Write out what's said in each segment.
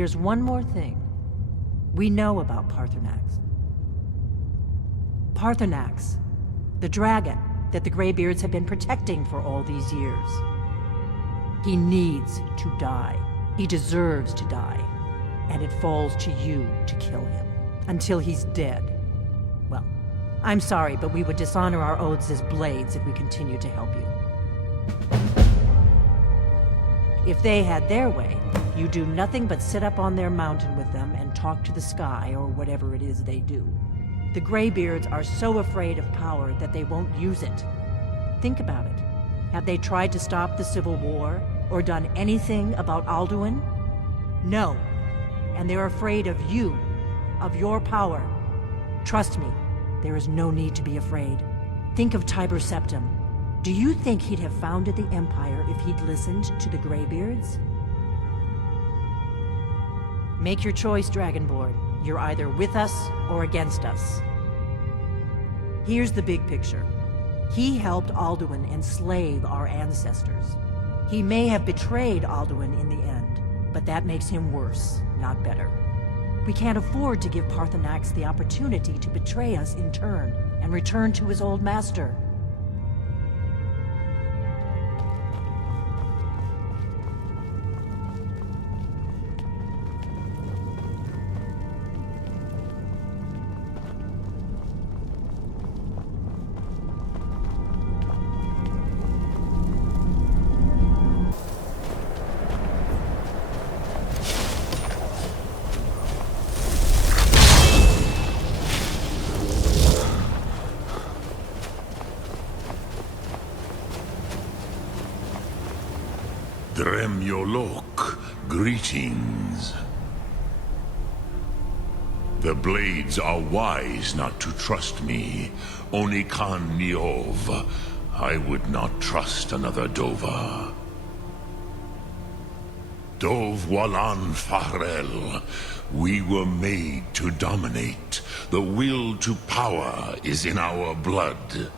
There's one more thing. We know about Paarthurnax. Paarthurnax, the dragon that the Greybeards have been protecting for all these years. He needs to die. He deserves to die. And it falls to you to kill him. Until he's dead. Well, I'm sorry, but we would dishonor our oaths as blades if we continued to help you. If they had their way, you do nothing but sit up on their mountain with them and talk to the sky or whatever it is they do. The Greybeards are so afraid of power that they won't use it. Think about it. Have they tried to stop the Civil War or done anything about Alduin? No. And they're afraid of you, of your power. Trust me, there is no need to be afraid. Think of Tiber Septim. Do you think he'd have founded the Empire if he'd listened to the Greybeards? Make your choice, Dragonborn. You're either with us or against us. Here's the big picture. He helped Alduin enslave our ancestors. He may have betrayed Alduin in the end, but that makes him worse, not better. We can't afford to give Paarthurnax the opportunity to betray us in turn and return to his old master. Dremyolok, greetings. The Blades are wise not to trust me. Onikan Niov. I would not trust another Dova. Dov Walan Farel. We were made to dominate. The will to power is in our blood.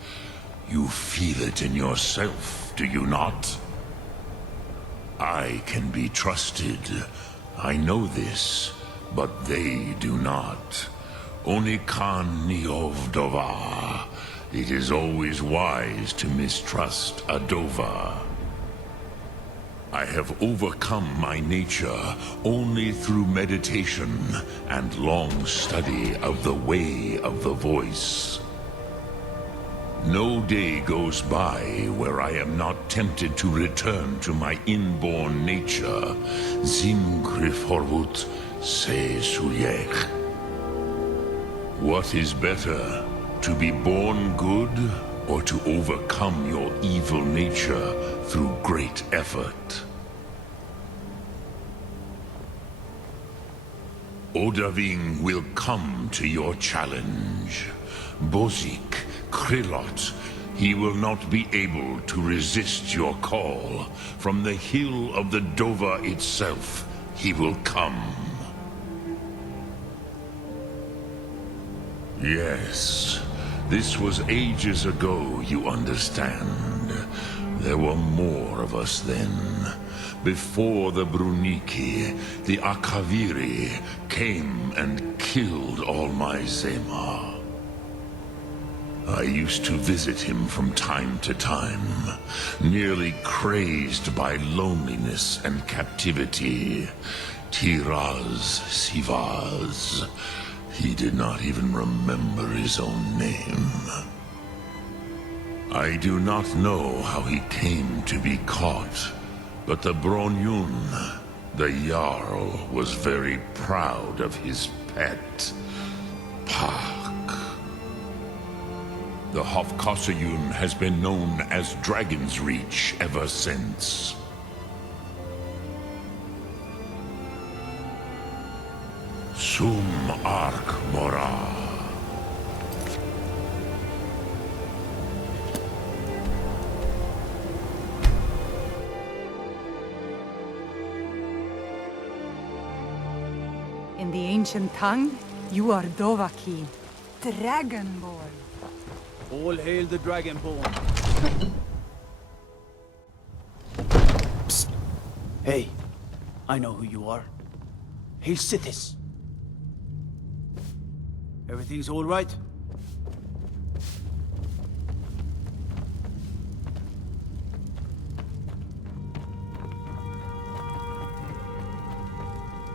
You feel it in yourself, do you not? I can be trusted. I know this, but they do not. Onikan Niov Dova. It is always wise to mistrust a Dova. I have overcome my nature only through meditation and long study of the way of the voice. No day goes by where I am not tempted to return to my inborn nature. Zimgriforvut se suyech. What is better, to be born good or to overcome your evil nature through great effort? Odahviing will come to your challenge. Bozik, Krillot, he will not be able to resist your call. From the hill of the Dova itself, he will come. Yes, this was ages ago, you understand. There were more of us then. Before the Bruniki, the Akaviri came and killed all my Zema. I used to visit him from time to time, nearly crazed by loneliness and captivity. Tiraz Sivaz. He did not even remember his own name. I do not know how he came to be caught, but the Bronyun, the Jarl, was very proud of his pet, Pak. The Hofkossayun has been known as Dragon's Reach ever since. Sum Ark Mora. In the ancient tongue, you are Dovahkiin, Dragonborn. All hail the Dragonborn. Psst. Hey, I know who you are. Hey, Sithis. Everything's all right?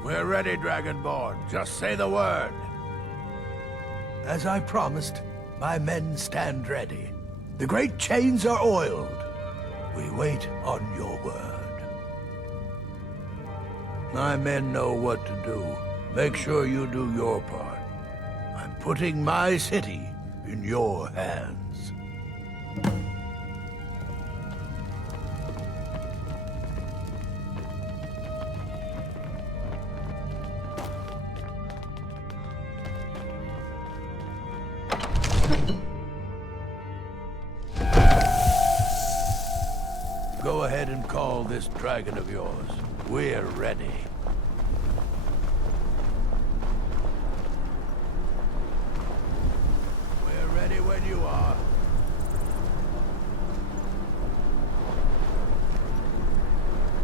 We're ready, Dragonborn. Just say the word. As I promised, my men stand ready. The great chains are oiled. We wait on your word. My men know what to do. Make sure you do your part. I'm putting my city in your hands. Go ahead and call this dragon of yours. We're ready. We're ready when you are.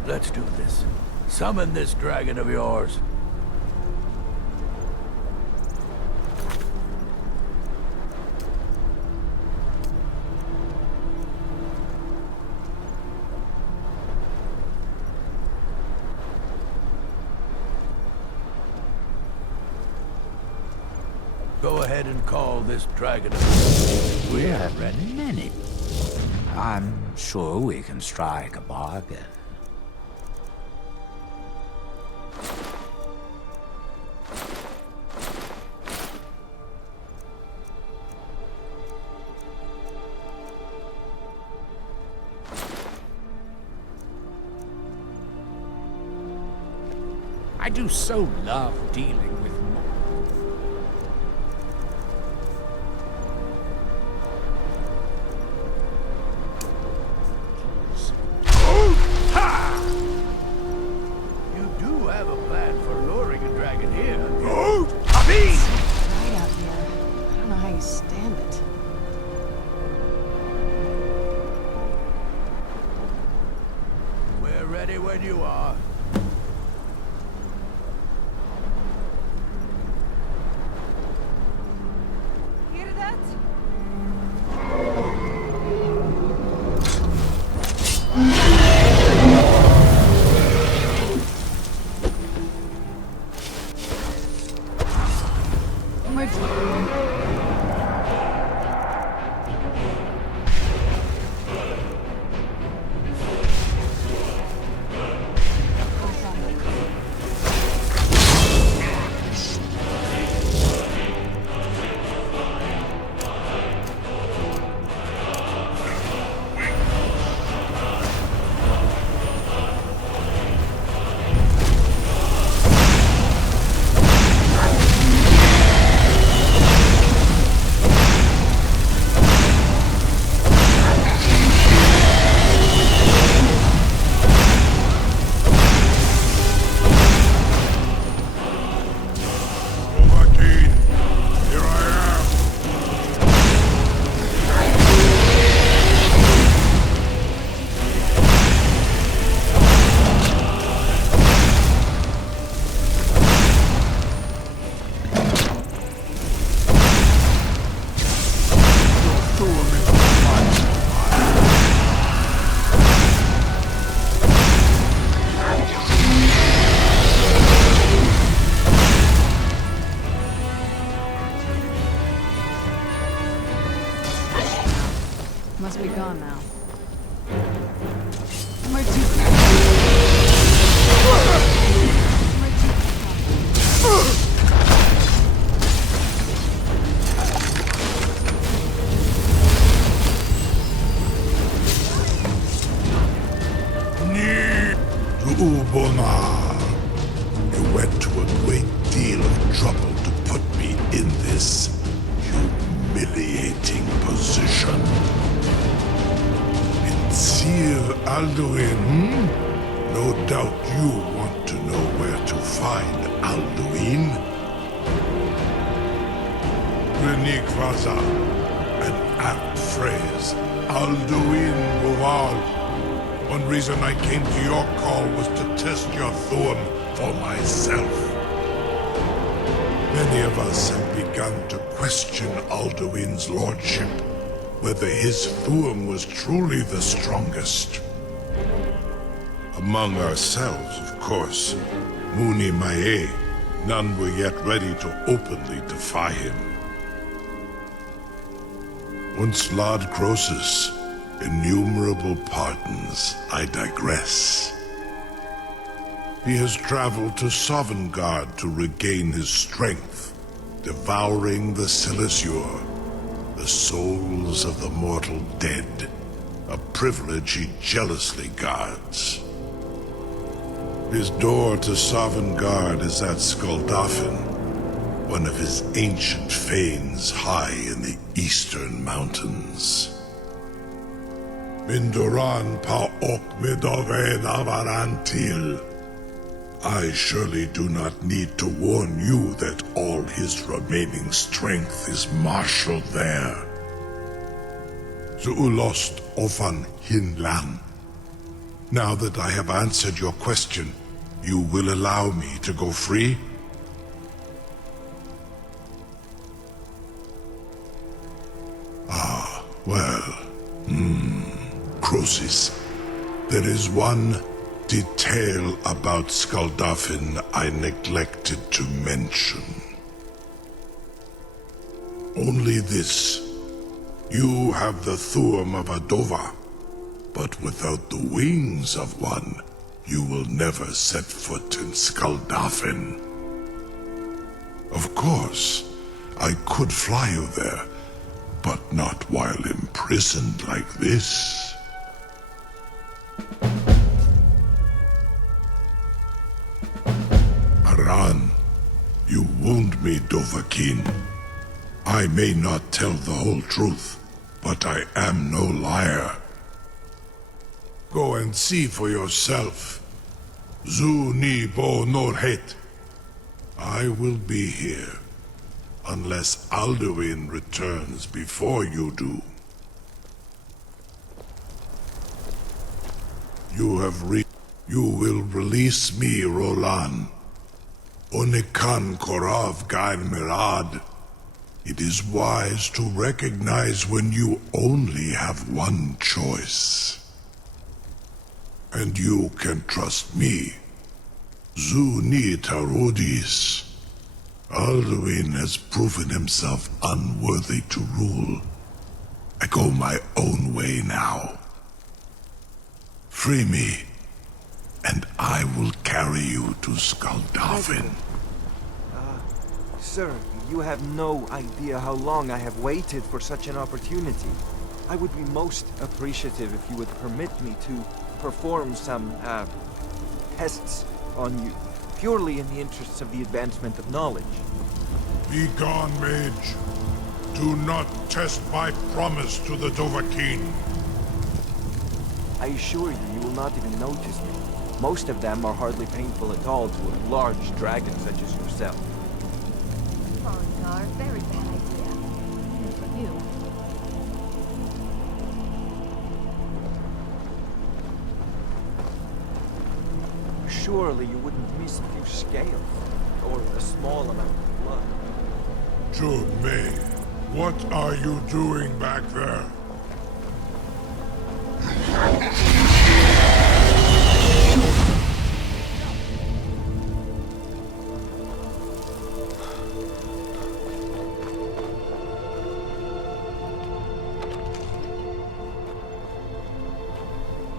Let's do this. Summon this dragon of yours. Go ahead and call this dragon. We're ready. I'm sure we can strike a bargain. I do so love dealing with You do have a plan for luring a dragon here. Right out here. I don't know how you stand it. We're ready when you are. Hear that? Must be gone now. Ubonar, you went to a great deal of trouble to put me in this humiliating position. Sir Alduin, no doubt you want to know where to find Alduin. Renikvaza, an apt phrase. Alduin Goval. One reason I came to your call was to test your Thorn for myself. Many of us have begun to question Alduin's lordship, whether his Thuum was truly the strongest. Among ourselves, of course, Muni Mae, none were yet ready to openly defy him. Once Lord Croesus, innumerable pardons, I digress. He has traveled to Sovngarde to regain his strength, devouring the Silesure, the souls of the mortal dead, a privilege he jealously guards. His door to Sovngarde is at Skuldafn, one of his ancient fanes high in the eastern mountains. Minduran pa ok midove navarantil. I surely do not need to warn you that all his remaining strength is marshaled there. Zuulost ofan hinlan. Now that I have answered your question, you will allow me to go free? Ah, well, Croesus, there is one detail about Skuldafn I neglected to mention. Only this. You have the Thuum of a Dova, but without the wings of one, you will never set foot in Skuldafn. Of course, I could fly you there, but not while imprisoned like this. Aran, you wound me, Dovahkiin. I may not tell the whole truth, but I am no liar. Go and see for yourself. Zu ni bo norhet. I will be here, unless Alduin returns before you do. You will release me, Rolan. Onikan Korav Gain Mirad. It is wise to recognize when you only have one choice. And you can trust me. Zu ni Tarudis. Alduin has proven himself unworthy to rule. I go my own way now. Free me, and I will carry you to Skuldafn. Sir, you have no idea how long I have waited for such an opportunity. I would be most appreciative if you would permit me to perform some, tests on you, purely in the interests of the advancement of knowledge. Be gone, mage. Do not test my promise to the Dovahkiin. I assure you, you will not even notice me. Most of them are hardly painful at all to a large dragon such as yourself. Volgar, very bad idea. Even for you. Surely you wouldn't miss a few scales, or a small amount of blood. Jude May, what are you doing back there?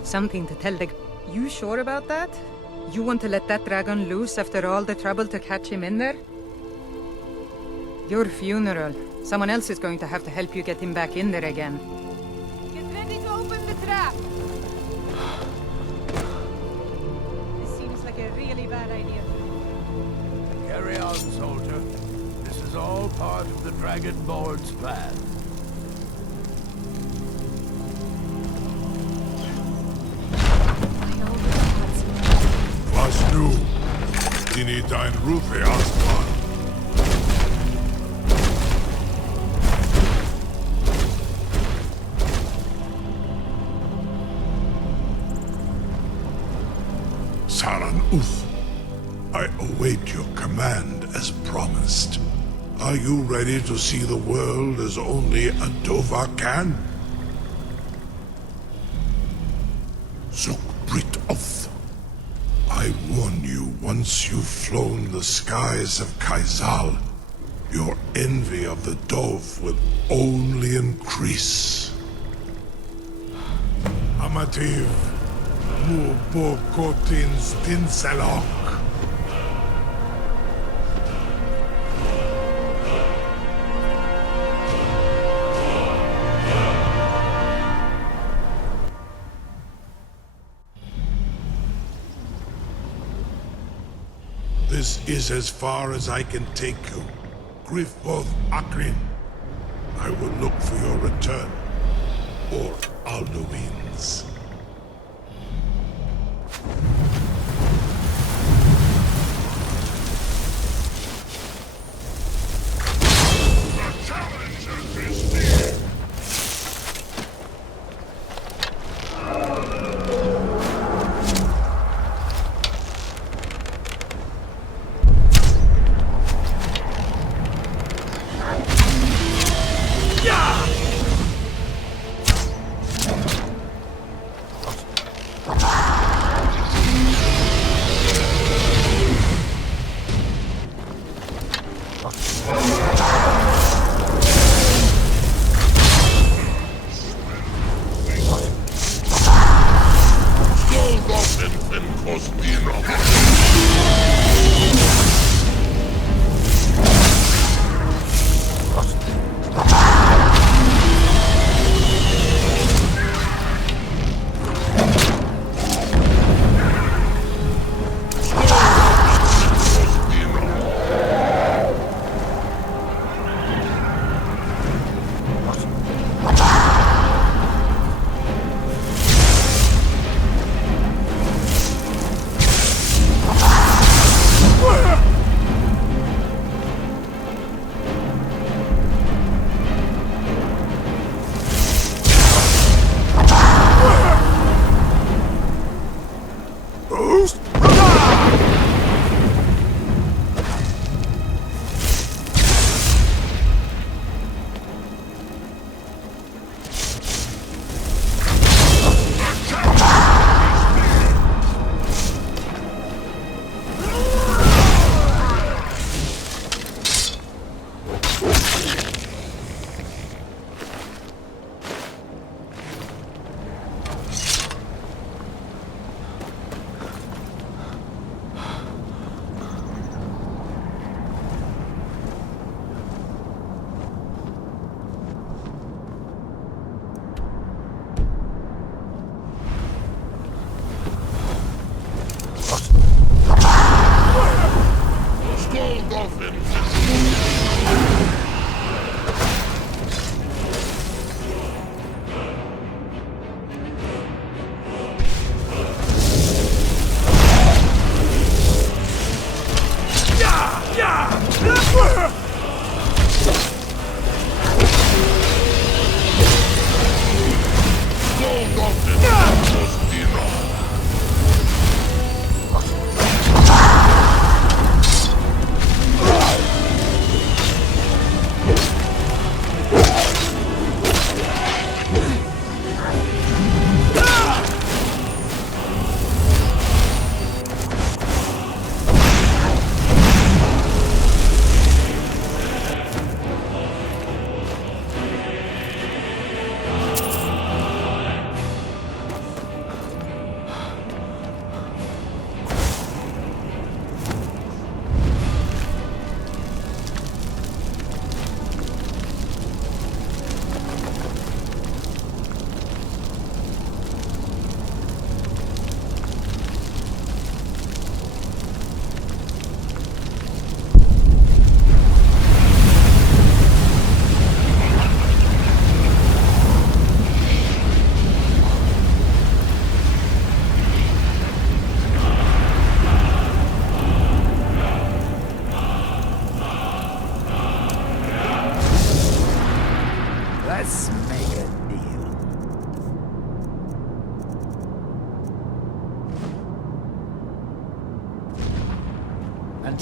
Something to tell the... You sure about that? You want to let that dragon loose after all the trouble to catch him in there? Your funeral. Someone else is going to have to help you get him back in there again. Get ready to open the trap! This seems like a really bad idea. Carry on, soldier. This is all part of the Dragonborn's plan. Was nu? Dini dein Rufe Aslan. Saran Uth. I I await your command as promised. Are you ready to see the world as only a Dova can? Zukbrit off. I warn you, once you've flown the skies of Kaizal, your envy of the Dove will only increase. Amativ, Mubokotin Stinselok. This is as far as I can take you. Griffboth Akrin. I will look for your return. Or Alduin's.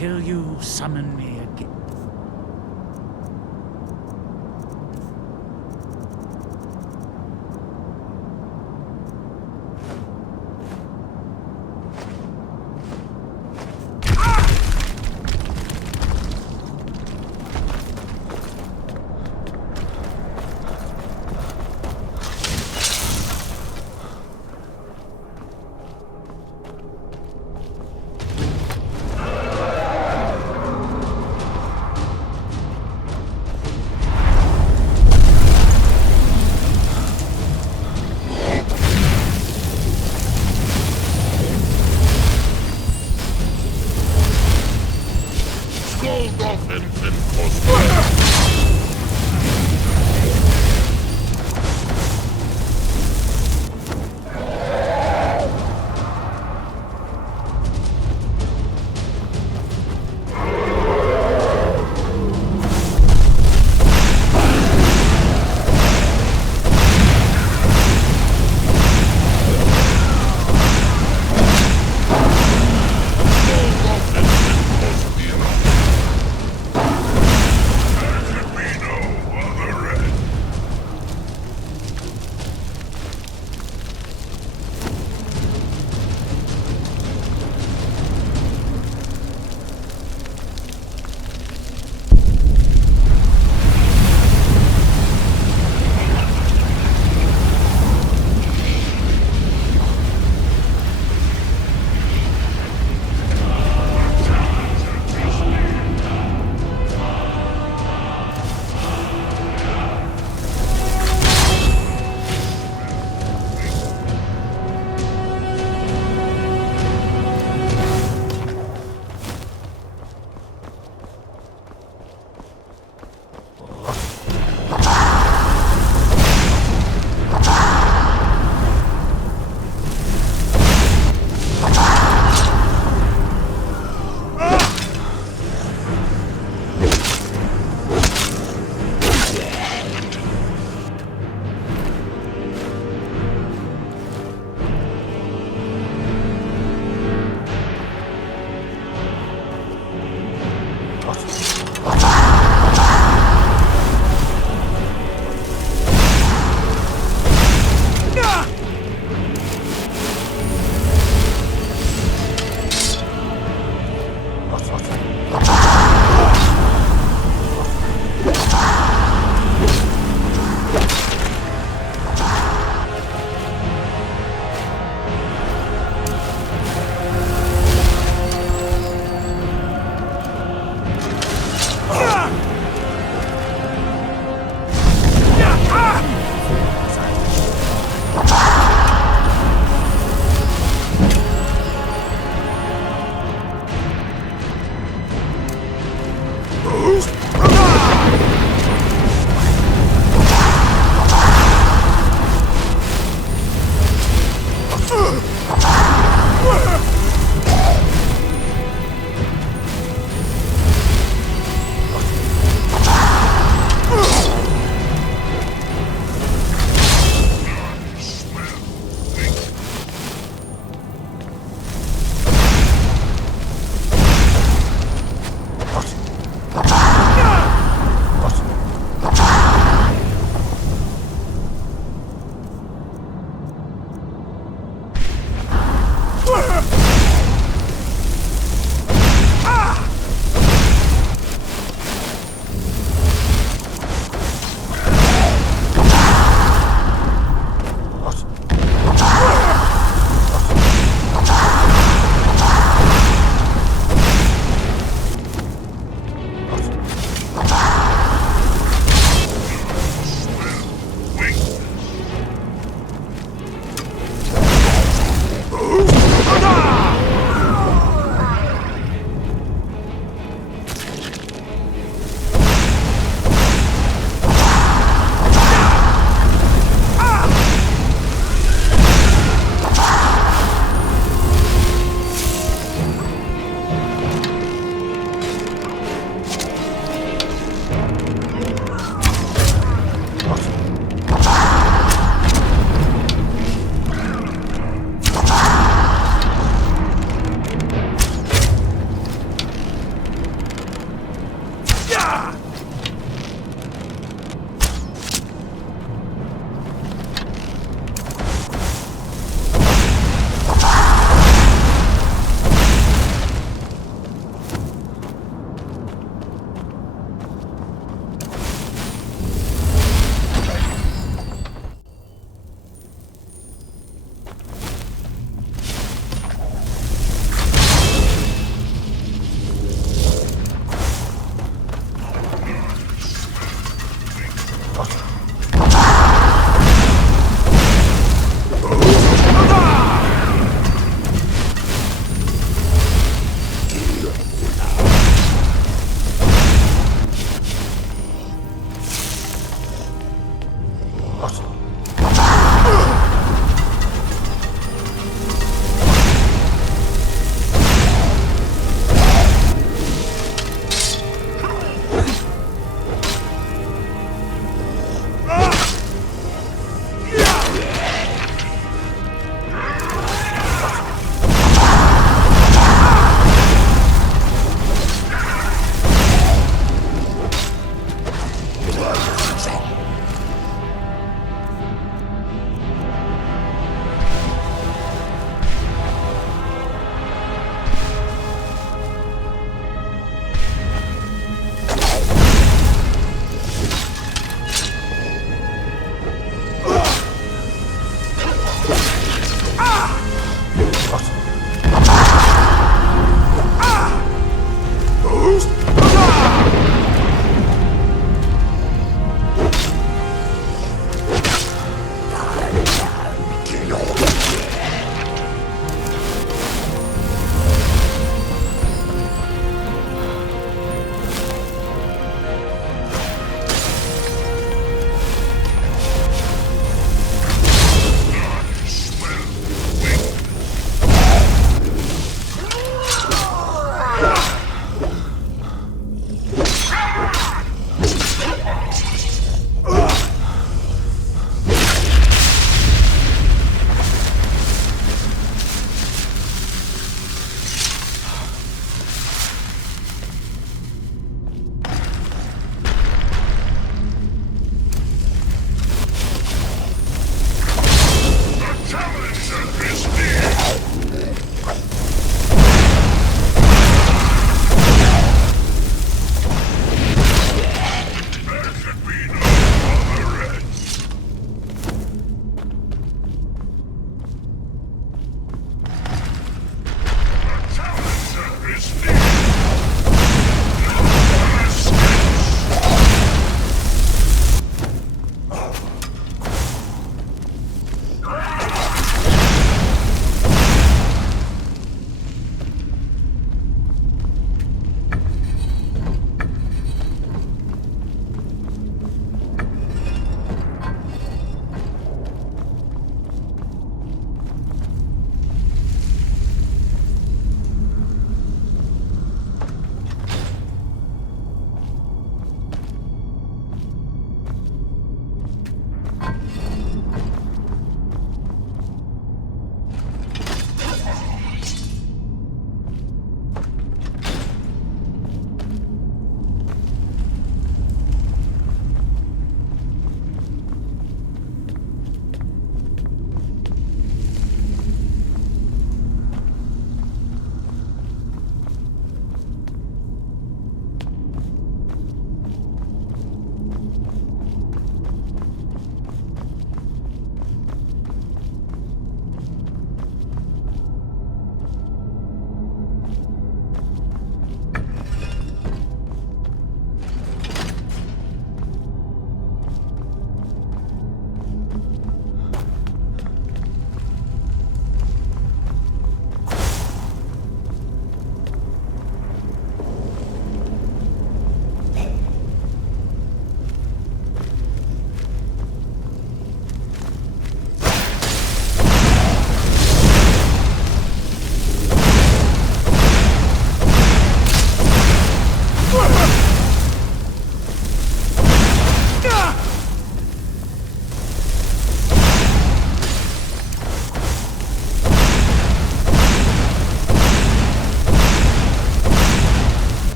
until you summon me again.